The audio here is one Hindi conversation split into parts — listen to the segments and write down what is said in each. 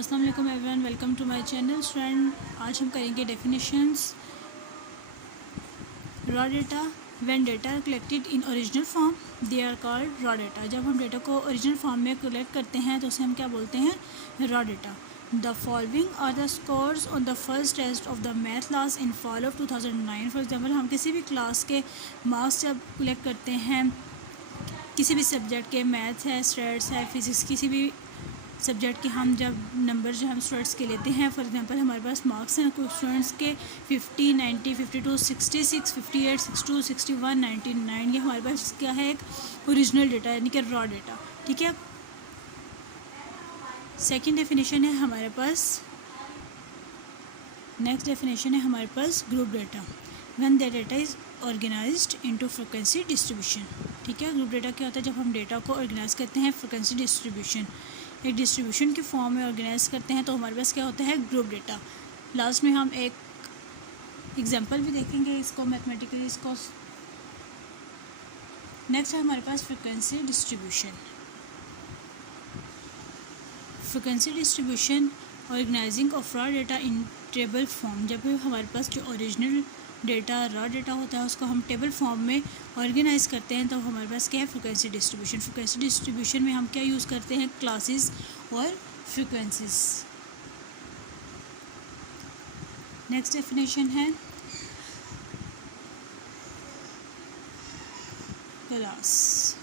अस्सलाम वालेकुम everyone, welcome to my channel. Student, आज हम करेंगे definitions. Raw data, when data collected in original form they are called raw data. जब हम डेटा को ओरिजिनल फॉर्म में कलेक्ट करते हैं तो उसे हम क्या बोलते हैं? Raw data. The following are the scores on the first test of the math class in fall of 2009। For example, हम किसी भी क्लास के मार्क्स जब कलेक्ट करते हैं, किसी भी सब्जेक्ट के, मैथ है, स्टैट्स है, फिज़िक्स, किसी भी सब्जेक्ट के हम जब नंबर जो हम स्टूडेंट्स के लेते हैं, फॉर एग्जांपल हमारे पास मार्क्स हैं कुछ स्टूडेंट्स के 50, 90, 52, 66, 58, 62, 61, 99, ये हमारे पास क्या है? एक ओरिजिनल डेटा यानी कि रॉ डेटा। ठीक है। सेकंड डेफिनेशन है हमारे पास, नेक्स्ट डेफिनेशन है हमारे पास group data. When the data is organised into frequency distribution. ठीक है। ग्रुप डेटा क्या होता है? जब हम डेटा को ऑर्गेनाइज करते हैं फ्रीक्वेंसी डिस्ट्रीब्यूशन, एक डिस्ट्रीब्यूशन के फॉर्म में ऑर्गेनाइज करते हैं, तो हमारे पास क्या होता है? Group data. लास्ट में हम एक एग्जांपल भी देखेंगे इसको मैथमेटिकली इसको। नेक्स्ट है हमारे पास frequency distribution. Frequency distribution organising of raw data in table form. जब भी हमारे पास जो ओरिजिनल डेटा, रॉ डेटा होता है, उसको हम टेबल फॉर्म में ऑर्गेनाइज करते हैं, तो हमारे पास क्या है? Frequency distribution. फ्रीक्वेंसी डिस्ट्रीब्यूशन में हम क्या यूज़ करते हैं? क्लासेस और फ्रीक्वेंसीज। नेक्स्ट डेफिनेशन है class.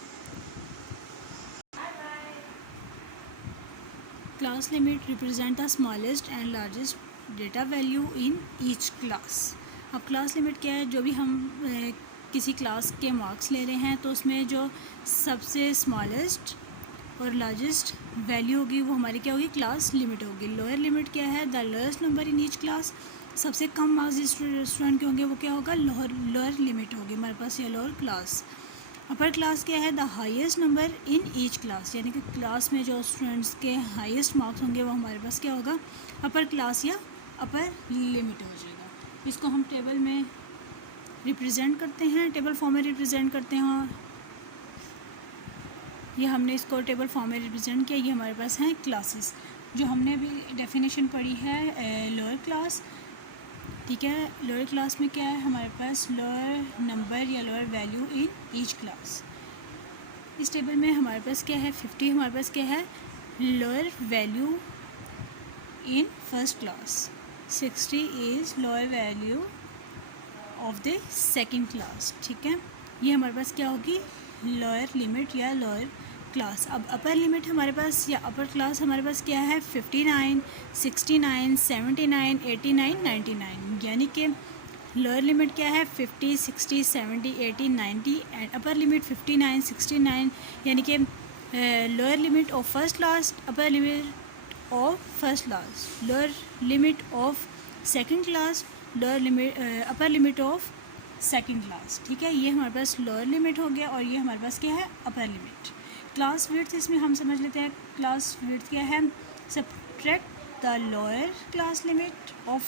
Class limit represent the smallest and largest data value in each class. अब क्लास लिमिट क्या है? जो भी हम किसी क्लास के मार्क्स ले रहे हैं, तो उसमें जो सबसे स्मॉलेस्ट और लार्जेस्ट वैल्यू होगी वो हमारी क्या होगी? क्लास लिमिट होगी। लोअर लिमिट क्या है? The lowest number in each class. सबसे कम मार्क्स जिस स्टूडेंट के होंगे वो क्या होगा? लोअर लिमिट होगी हमारे पास, या लोअर क्लास। अपर क्लास क्या है? The highest number in each class, यानी कि क्लास में जो स्टूडेंट्स के हाईएस्ट मार्क्स होंगे वो हमारे पास क्या होगा? अपर क्लास या अपर लिमिट हो जाएगा। इसको हम टेबल में रिप्रेजेंट करते हैं, टेबल फॉर्म में रिप्रेजेंट करते हैं। ये हमने इसको टेबल फॉर्म में रिप्रेजेंट किया। ये हमारे पास हैं क्लासेस, जो हमने भी डेफिनेशन पढ़ी है लोअर क्लास। ठीक है। लोअर क्लास में क्या है हमारे पास? लोअर नंबर या lower value in each class. इस टेबल में हमारे पास क्या है? 50 हमारे पास क्या है? Lower value in first class. 60 is lower value of the second class. ठीक है। ये हमारे पास क्या होगी? लोअर लिमिट या लोअर क्लास। अब अपर लिमिट हमारे पास या अपर क्लास हमारे पास क्या है? 59, 69, 79, 89, 99। यानी कि लोअर लिमिट क्या है? 50, 60, 70, 80, 90 एंड अपर लिमिट 59, 69, यानी कि lower limit of first class, upper limit of first class, lower limit of second class, lower limit upper limit of second class. ठीक है। ये हमारे पास लोअर लिमिट हो गया और ये हमारे पास क्या है? Upper limit. क्लास विड्थ इसमें हम समझ लेते हैं। क्लास विड्थ क्या है? Subtract the lower class limit of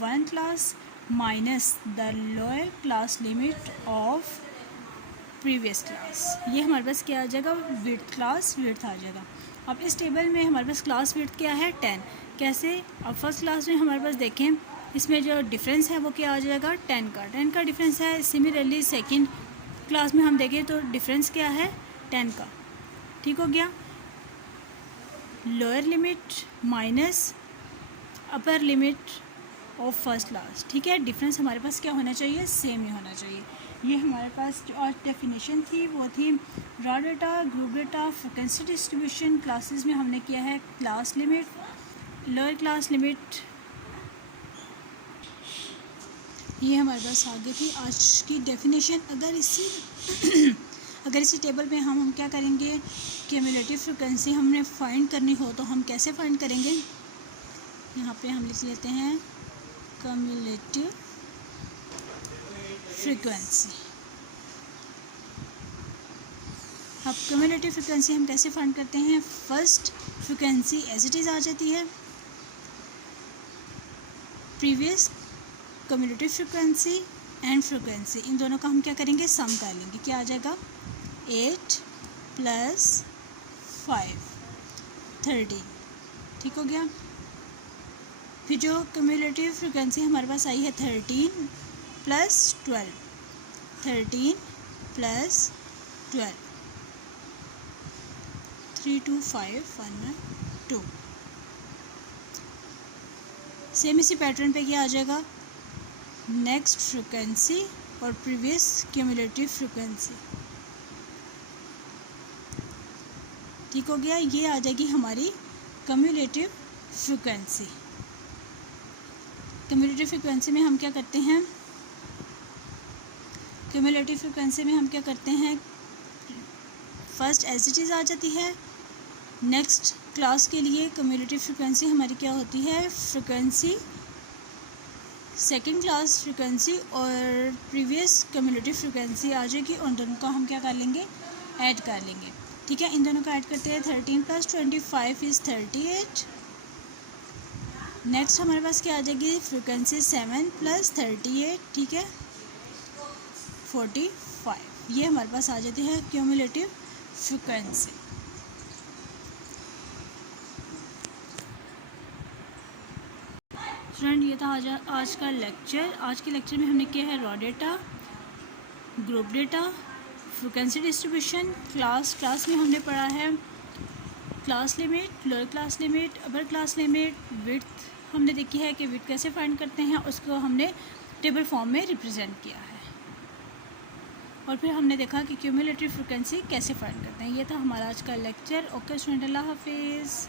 one class minus the lower class limit of previous class. ये हमारे पास क्या आ जाएगा? विड्थ, क्लास विड्थ आ जाएगा। अब इस टेबल में हमारे पास क्लास विड्थ क्या है? 10। कैसे? अब फर्स्ट क्लास में हमारे पास देखें, इसमें जो डिफरेंस है वो क्या आ जाएगा? 10 का डिफरेंस है। सिमिलरली सेकंड क्लास में हम देखें तो डिफरेंस क्या है? 10 का। ठीक हो गया। Lower limit minus upper limit of first class. ठीक है। डिफरेंस हमारे पास क्या होना चाहिए? सेम ही होना चाहिए। ये हमारे पास जो आज डेफिनेशन थी वो थी raw data, group data, frequency distribution. Classes में हमने किया है class limit, lower class limit. ये हमारे पास आगे थी आज की डेफिनेशन। अगर इसी टेबल में हम क्या करेंगे? क्यूमुलेटिव फ्रीक्वेंसी हमने फाइंड करनी हो तो हम कैसे फाइंड करेंगे? यहाँ पे हम लिख लेते हैं क्यूमुलेटिव फ्रीक्वेंसी। अब क्यूमुलेटिव फ्रीक्वेंसी हम कैसे फाइंड करते हैं? First frequency as it is आ जाती है, previous cumulative frequency and frequency, इन दोनों का हम क्या करेंगे? सम कर लेंगे। क्या आ जाएगा? 8 + 5 13। ठीक हो गया। फिर जो क्यूमुलेटिव फ्रिक्वेंसी हमारे पास आई है 13 + 12, 13 + 12, 32512। सेम इसी पैटर्न पे क्या आ जाएगा, नेक्स्ट फ्रिक्वेंसी और प्रीवियस क्यूमुलेटिव फ्रिक्वेंसी। ठीक हो गया, ये आ जाएगी हमारी क्यूमुलेटिव फ्रिक्वेंसी। क्यूमुलेटिव फ्रिक्वेंसी में हम क्या करते हैं, क्यूमुलेटिव फ्रिक्वेंसी में हम क्या करते हैं, फर्स्ट ऐसी चीज़ आ जाती है। नेक्स्ट क्लास के लिए क्यूमुलेटिव फ्रिक्वेंसी हमारी क्या होती है, फ्रिक्वेंसी सेकंड क्लास फ्रिक्वेंसी और प्रीवियस क्यूमुलेटिव फ्रिक्वेंसी आ जाएगी, उन दोनों को हम क्या कर लेंगे, ऐड कर लेंगे। ठीक है, इन दोनों को ऐड करते हैं, 13 + 25 = 38। नेक्स्ट हमारे पास क्या आ जाएगी, फ्रिक्वेंसी 7 + 38, ठीक है, 45। ये हमारे पास आ जाती है क्यूमुलेटिव फ्रिक्वेंसी। फ्रेंड, ये था आज का लेक्चर। आज के लेक्चर में हमने किया है raw data, group data, frequency distribution, class में हमने पढ़ा है class limit, lower class limit, upper class limit, width हमने देखी है कि विड्थ कैसे फाइंड करते हैं, उसको हमने टेबल फॉर्म में रिप्रेजेंट किया है। और फिर हमने देखा कि क्यूमुलेटिव फ्रिक्वेंसी कैसे फाइंड करते हैं। ये था हमारा आज का लेक्चर। ओके स्टूडेंट, अल्लाह हाफिज़।